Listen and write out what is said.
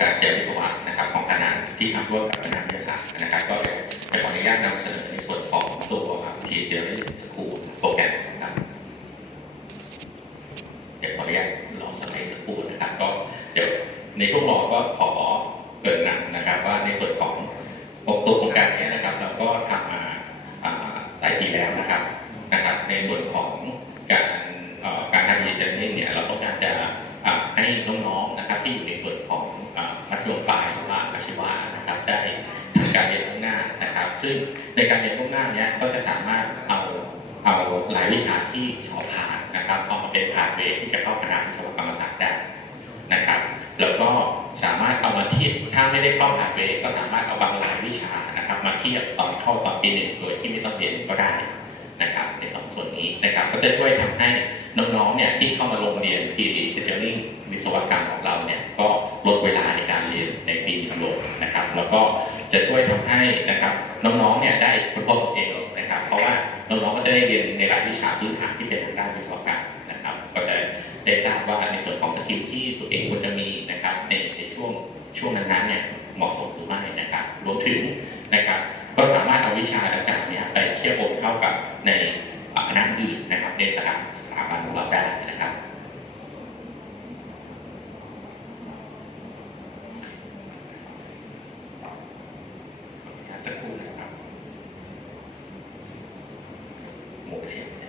การเรียนวิศวะนะครับของคณะที่ทำร่วมกับคณะวิทยาศาสตร์นะครับก็จะขออนุญาตนำเสนอในส่วนของตัวทีเทียร์สคูลโปรแกรมนะครับเดี๋ยวขออนุญาตลองสไลด์สักครู่นะครับก็เดี๋ยวในช่วงรอก็ขอเกรินนำนะครับ ว่าในส่วนของตัวโครงการเนี้นะครับ เราก็ทำมาหลายปีแล้วนะครับนะครับ ในส่วนของการการทำดีเจนนิ่งเนี่ยเราต้องการจะให้น้องๆนะครับที่อยู่ในส่วน ซึ่งในการเรียนล่วงหน้าเนี้ยก็จะสามารถเอาเอาหลายวิชาที่สอบผ่านนะครับเอามาเป็นผ่านเวที่จะเข้าคณะวิศวกรรมศาสตร์ได้นะครับแล้วก็สามารถเอามาเทียบถ้าไม่ได้เข้าผ่านเวก็สามารถเอาบางรายวิชานะครับ มาเทียบตอนเข้าตอนปีหนึ่งโดยที่ไม่ต้องเรียนก็ได้นะครับในสองส่วนนี้นะครับก็จะช่วยทำให้น้องๆเนี่ยที่เข้ามาลงเรียนที่เจอริ่งวิศวกรรมของเราเนี่ยก็ลดเวลาในการเรียนในปีหนึ่งลงนะครับ แล้วก็จะช่วยทำให้ น้องๆเนี่ยได้ค้นพบตัวเองนะครับ เพราะว่าน้องๆก็จะได้เรียนในหลายวิชาพื้นฐานที่เป็นทางด้านวิศวกรรมนะครับ ก็จะได้ทราบว่าในส่วนของสกิลที่ตัวเองควรจะมีนะครับในในช่วงช่วงนั้นๆเนี่ยเหมาะสมหรือไม่นะครับ รวมถึงนะครับ ก็สามารถเอาวิชาต่างๆเนี่ยไปเทียบโอนเข้ากับในคณะอื่นนะครับในสาขาสถาบันของเราได้นะครับจะพูดนะ sí.